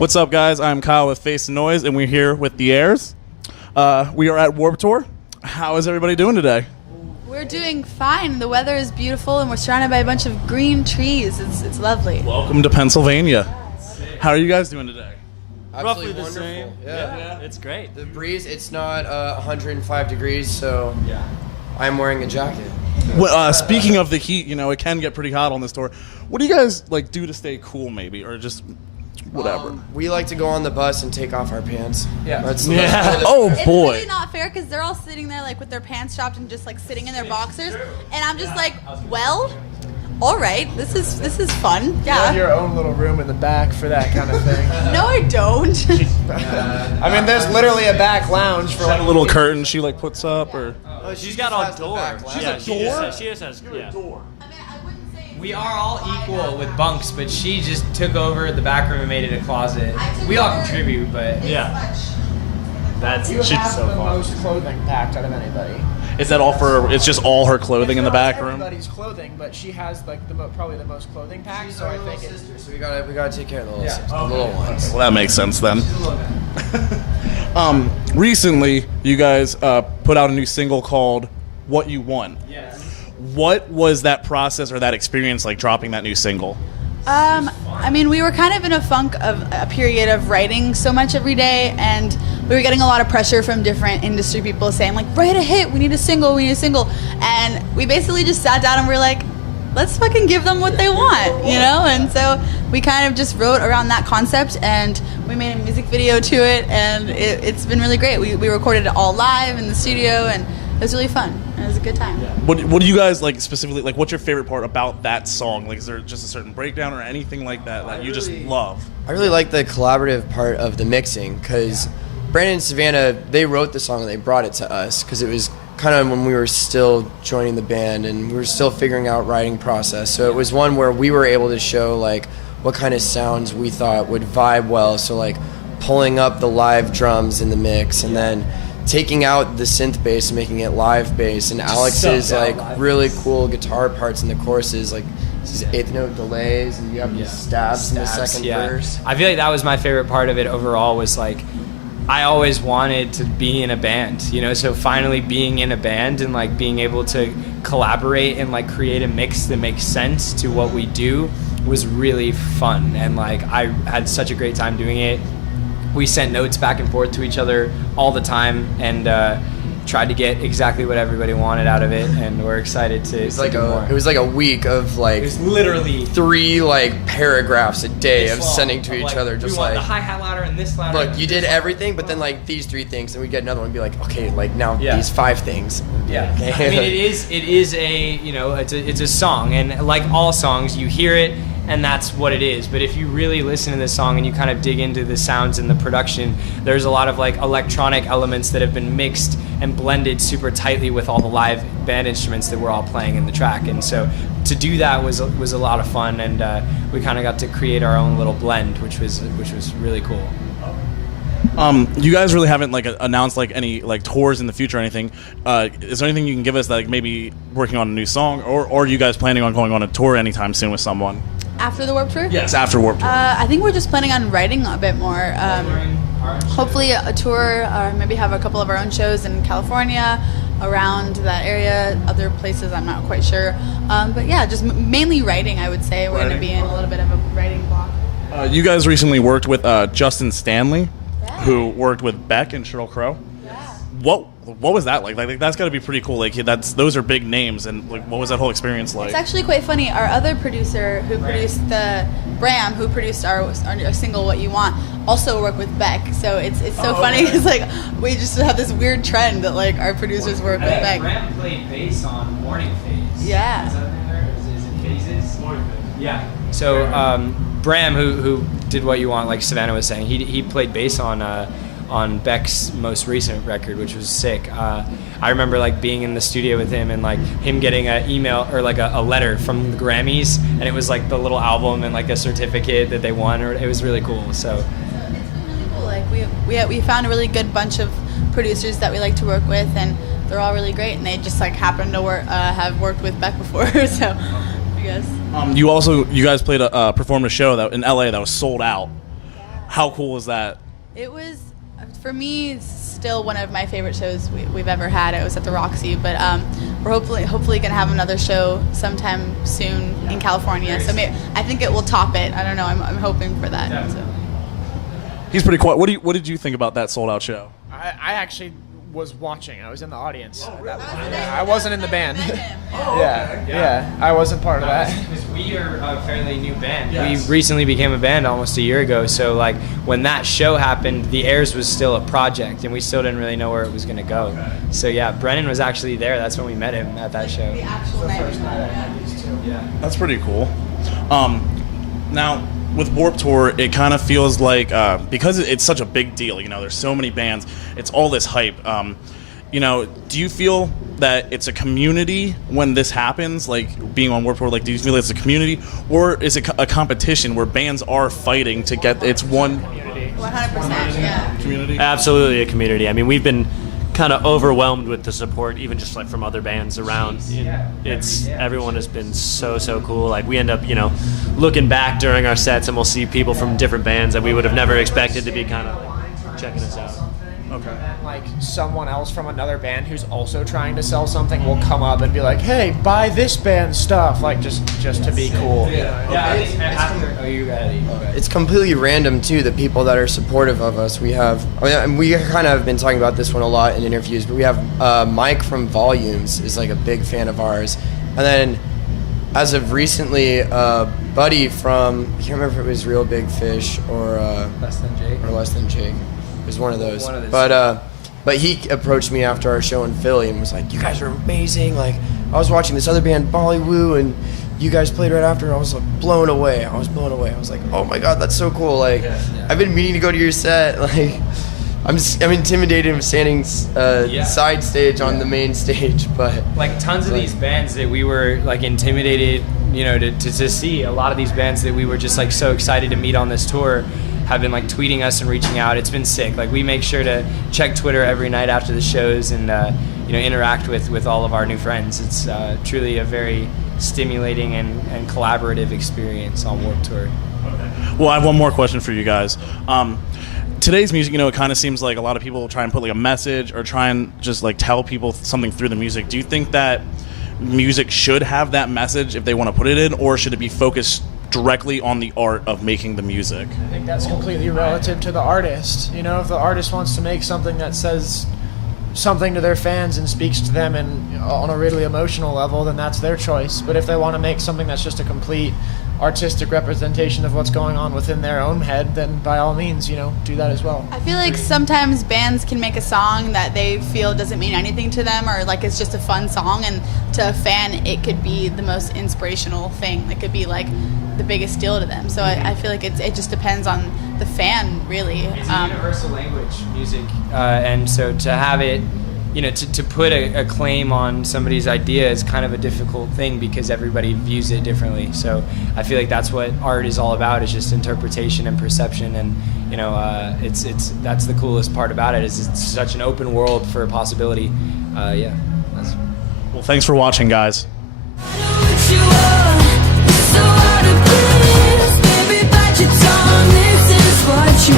What's up, guys? I'm Kyle with Face and Noise, and we're here with the Heirs. We are at Warped Tour. How is everybody doing today? We're doing fine. The weather is beautiful, and we're surrounded by a bunch of green trees. It's lovely. Welcome to Pennsylvania. How are you guys doing today? Absolutely Roughly the wonderful. same. Yeah. It's great. The breeze, it's not 105 degrees, so I'm wearing a jacket. Well, speaking of the heat, you know, it can get pretty hot on this tour. What do you guys like do to stay cool, maybe, or just whatever? We like to go on the bus and take off our pants. Yeah. That's Oh It's boy. really not fair because they're all sitting there like with their pants dropped and just like sitting in their boxers, and I'm just like, well, all right, this is fun. You have Yeah. your own little room in the back for that kind of thing. No, I don't. I mean, there's literally a back lounge for like A little curtain she like puts up, or Oh, She's got all doors. Yeah, She just has, yeah. I mean, I wouldn't say. We are all equal with bunks, but she just took over the back room and made it a closet. We all contribute, but Yeah. That's You she's have so the fun. most clothing packed out of anybody. is that all for? It's just all her clothing in the back room. Everybody's clothing, but she has like probably the most clothing packed. She's So our I little think sister, so we gotta take care of the little Yeah. sisters, the little ones. Well, that makes sense then. Recently, you guys put out a new single called "What You Want." yes. What was that process or that experience like dropping that new single? I mean, we were kind of in a funk of a period of writing so much every day, and we were getting a lot of pressure from different industry people saying, like, write a hit, we need a single. And we basically just sat down and we were like, let's fucking give them what they want, you know? And so we kind of just wrote around that concept, and we made a music video to it, and it's been really great. We recorded it all live in the studio, and it was really fun. It was a good time. What do you guys like specifically? Like, what's your favorite part about that song? Like, is there just a certain breakdown or anything like that that you just love? I really like the collaborative part of the mixing because Brandon and Savannah, they wrote the song and they brought it to us because it was kind of when we were still joining the band and we were still figuring out writing process. So it was one where we were able to show like what kind of sounds we thought would vibe well. So like pulling up the live drums in the mix and then taking out the synth bass and making it live bass, and Alex's like really cool guitar parts in the choruses, like these eighth note delays, and you have these stabs in the second verse. I feel like that was my favorite part of it overall. Was like, I always wanted to be in a band, you know. So finally being in a band and like being able to collaborate and like create a mix that makes sense to what we do was really fun, and like I had such a great time doing it. We sent notes back and forth to each other all the time and tried to get exactly what everybody wanted out of it, and we're excited to, It more. was like a week of like It was literally 3 like paragraphs a day this of long sending to each like, other, just we want like, the hi-hat louder and this louder. look, and you this did louder. everything, but then like these 3 things, and we get another one and be like, okay, like now Yeah. these 5 things. Yeah, Okay. I mean it is a, you know, it's a song, and like all songs, you hear it and that's what it is. But if you really listen to this song and you kind of dig into the sounds and the production, there's a lot of like electronic elements that have been mixed and blended super tightly with all the live band instruments that we're all playing in the track. And so to do that was a lot of fun, and we kind of got to create our own little blend, which was really cool. You guys really haven't like announced like any like tours in the future or anything. Is there anything you can give us that like maybe working on a new song, or are you guys planning on going on a tour anytime soon with someone? After the Warped Tour? Yes, after Warped Tour. I think we're just planning on writing a bit more. Hopefully a tour, or maybe have a couple of our own shows in California, around that area, other places I'm not quite sure. But yeah, just mainly writing, I would say. We're going to be in a little bit of a writing block. You guys recently worked with Justin Stanley, who worked with Beck and Sheryl Crow. Yeah. What was that like? Like that's got to be pretty cool. Like those are big names, and like what was that whole experience like? It's actually quite funny. Our other producer who produced Bram, who produced our single "What You Want," also worked with Beck. So it's so funny. It's like we just have this weird trend that like our producers work with Beck. Bram played bass on Morning Phase. Yeah. Is that in there? Is it Phases? Morning Phase. Yeah. So Bram, who did What You Want, like Savannah was saying, he played bass on Beck's most recent record, which was sick. I remember like being in the studio with him and like him getting an email or like a letter from the Grammys, and it was like the little album and like a certificate that they won, or it was really cool. So It's been really cool. Like we found a really good bunch of producers that we like to work with, and they're all really great, and they just like happen to have worked with Beck before. So I guess. You guys performed a show that in LA that was sold out. How cool is that? It was, for me, still one of my favorite shows we've ever had. It was at the Roxy, but we're hopefully going to have another show sometime soon in California. So I think it will top it. I don't know. I'm hoping for that. So. He's pretty quiet. What did you think about that sold out show? I actually was watching. I was in the audience. I wasn't in the band. Yeah, I wasn't part of that. Because we are a fairly new band. Yes. We recently became a band almost a year ago. So like when that show happened, the Heirs was still a project, and we still didn't really know where it was going to go. Okay. So yeah, Brennan was actually there. That's when we met him at that show. The actual night. Yeah. That's pretty cool. Now, with Warped Tour, it kind of feels like, because it's such a big deal, you know, there's so many bands, it's all this hype. You know, do you feel that it's a community when this happens, like being on Warped Tour? Like, do you feel it's a community, or is it a competition where bands are fighting to get its one 100%, yeah. community? Absolutely a community. I mean, we've been kind of overwhelmed with the support, even just like from other bands around. Everyone has been so cool. Like we end up, you know, looking back during our sets, and we'll see people from different bands that we would have never expected to be kind of like checking us out. Okay. Like someone else from another band who's also trying to sell something will come up and be like, "Hey, buy this band's stuff," like just to be cool. It's completely random too. The people that are supportive of us. We have, and we kind of have been talking about this one a lot in interviews. But we have Mike from Volumes is like a big fan of ours, and then as of recently, Buddy from, I can't remember if it was Real Big Fish or Less Than Jake. or Less Than Jake. It was one of those. One of those. But he approached me after our show in Philly and was like, "You guys are amazing. Like, I was watching this other band, Bollywood, and you guys played right after, and I was like blown away. I was like, oh my God, that's so cool. Like, I've been meaning to go to your set. Like, I'm intimidated of standing side stage on the main stage, but like tons of these bands that we were like intimidated, you know, to see. A lot of these bands that we were just like so excited to meet on this tour have been like tweeting us and reaching out. It's been sick. Like we make sure to check Twitter every night after the shows and you know, interact with all of our new friends. It's truly a very stimulating and collaborative experience on Warped Tour. Well, I have one more question for you guys. Today's music, you know, it kind of seems like a lot of people try and put like a message or try and just like tell people something through the music. Do you think that music should have that message if they want to put it in, or should it be focused directly on the art of making the music? I think that's completely relative to the artist. You know, if the artist wants to make something that says something to their fans and speaks to them and on a really emotional level, then that's their choice. But if they want to make something that's just a complete artistic representation of what's going on within their own head, then by all means, you know, do that as well. I feel like sometimes bands can make a song that they feel doesn't mean anything to them, or like it's just a fun song, and to a fan it could be the most inspirational thing. It could be like the biggest deal to them. So I feel like it just depends on the fan, really. It's a universal language, music, and so to have it, you know, to put a claim on somebody's idea is kind of a difficult thing because everybody views it differently. So I feel like that's what art is all about, is just interpretation and perception, and you know, it's that's the coolest part about it, is it's such an open world for possibility. Well, thanks for watching, guys. What you